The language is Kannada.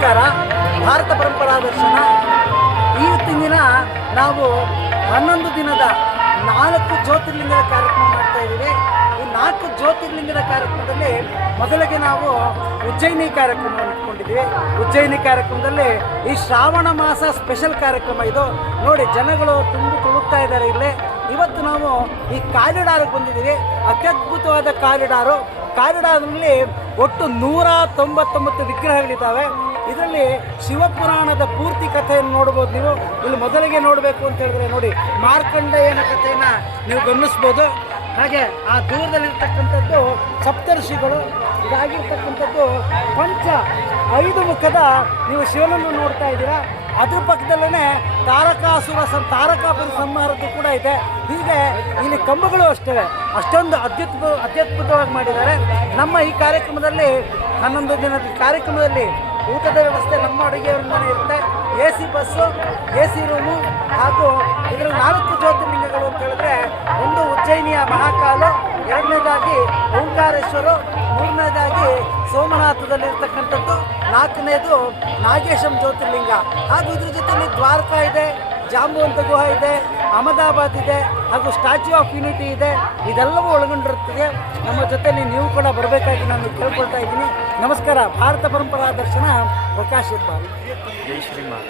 ನಮಸ್ಕಾರ. ಭಾರತ ಪರಂಪರಾ ದರ್ಶನ ಇವತ್ತಿನ ದಿನ ನಾವು 11 ದಿನದ 4 ಜ್ಯೋತಿರ್ಲಿಂಗದ ಕಾರ್ಯಕ್ರಮ ಮಾಡ್ತಾ ಇದ್ದೀವಿ. ಈ 4 ಜ್ಯೋತಿರ್ಲಿಂಗದ ಕಾರ್ಯಕ್ರಮದಲ್ಲಿ ಮೊದಲಿಗೆ ನಾವು ಉಜ್ಜಯಿನಿ ಕಾರ್ಯಕ್ರಮವನ್ನು ಇಟ್ಕೊಂಡಿದ್ದೀವಿ. ಉಜ್ಜಯಿನಿ ಕಾರ್ಯಕ್ರಮದಲ್ಲಿ ಈ ಶ್ರಾವಣ ಮಾಸ ಸ್ಪೆಷಲ್ ಕಾರ್ಯಕ್ರಮ ಇದು. ನೋಡಿ, ಜನಗಳು ತುಂಬ ತುಳುಕ್ತಾ ಇದ್ದಾರೆ ಇಲ್ಲಿ. ಇವತ್ತು ನಾವು ಈ ಕಾರಿಡಾರ್ಗೆ ಬಂದಿದ್ದೀವಿ. ಅತ್ಯದ್ಭುತವಾದ ಕಾರಿಡಾರ್ನಲ್ಲಿ ಒಟ್ಟು 199 ವಿಗ್ರಹಗಳಿದ್ದಾವೆ. ಇದರಲ್ಲಿ ಶಿವಪುರಾಣದ ಪೂರ್ತಿ ಕಥೆಯನ್ನು ನೋಡ್ಬೋದು ನೀವು. ಇಲ್ಲಿ ಮೊದಲಿಗೆ ನೋಡಬೇಕು ಅಂತ ಹೇಳಿದ್ರೆ ನೋಡಿ, ಮಾರ್ಕಂಡೇಯನ ಕಥೆಯನ್ನು ನೀವು ಗಮನಿಸ್ಬೋದು. ಹಾಗೆ ಆ ದೂರದಲ್ಲಿರ್ತಕ್ಕಂಥದ್ದು ಸಪ್ತರ್ಷಿಗಳು. ಇದಾಗಿರ್ತಕ್ಕಂಥದ್ದು 5 ಮುಖದ ನೀವು ಶಿವನನ್ನು ನೋಡ್ತಾ ಇದ್ದೀರಾ. ಅದ್ರ ಪಕ್ಕದಲ್ಲೇ ತಾರಕಾಪುರಿ ಸಂಹಾರದ್ದು ಕೂಡ ಇದೆ. ಹೀಗೆ ಇಲ್ಲಿ ಕಂಬಗಳು ಅಷ್ಟೇ ಅಷ್ಟೊಂದು ಅತ್ಯದ್ಭುತವಾಗಿ ಮಾಡಿದ್ದಾರೆ. ನಮ್ಮ ಈ ಕಾರ್ಯಕ್ರಮದಲ್ಲಿ 11 ದಿನದ ಕಾರ್ಯಕ್ರಮದಲ್ಲಿ ಊಟದ ವ್ಯವಸ್ಥೆ ನಮ್ಮ ಅಡುಗೆಯವರಿಂದಲೇ ಇರುತ್ತೆ. AC ಬಸ್ಸು, AC ರೂಮು, ಹಾಗೂ ಇದರ 4 ಜ್ಯೋತಿರ್ಲಿಂಗಗಳು ಅಂತ ಹೇಳಿದ್ರೆ, ಒಂದು ಉಜ್ಜಯಿನಿಯ ಮಹಾಕಾಲು, ಎರಡನೇದಾಗಿ ಓಂಕಾರೇಶ್ವರ, ಮೂರನೇದಾಗಿ ಸೋಮನಾಥದಲ್ಲಿರ್ತಕ್ಕಂಥದ್ದು, 4ನೇದು ನಾಗೇಶಂ ಜ್ಯೋತಿರ್ಲಿಂಗ. ಹಾಗೂ ಇದ್ರ ಜೊತೆಯಲ್ಲಿ ದ್ವಾರಕಾ ಇದೆ, ಜಾಂಬುವಂತ ಗುಹಾ ಇದೆ, ಅಹಮದಾಬಾದ್ ಇದೆ, ಹಾಗೂ ಸ್ಟ್ಯಾಚ್ಯೂ ಆಫ್ ಯೂನಿಟಿ ಇದೆ. ಇದೆಲ್ಲವೂ ಒಳಗೊಂಡಿರುತ್ತದೆ. ನಮ್ಮ ಜೊತೆಯಲ್ಲಿ ನೀವು ಕೂಡ ಬರಬೇಕಾಗಿ ನಾನು ಕೇಳ್ಕೊಳ್ತಾ ಇದ್ದೀನಿ. ನಮಸ್ಕಾರ. ಭಾರತ ಪರಂಪರಾ ದರ್ಶನ, ಪ್ರಕಾಶ್ ಇರ್ಬಾರಿ. ಜೈ ಶ್ರೀಮಾನ್.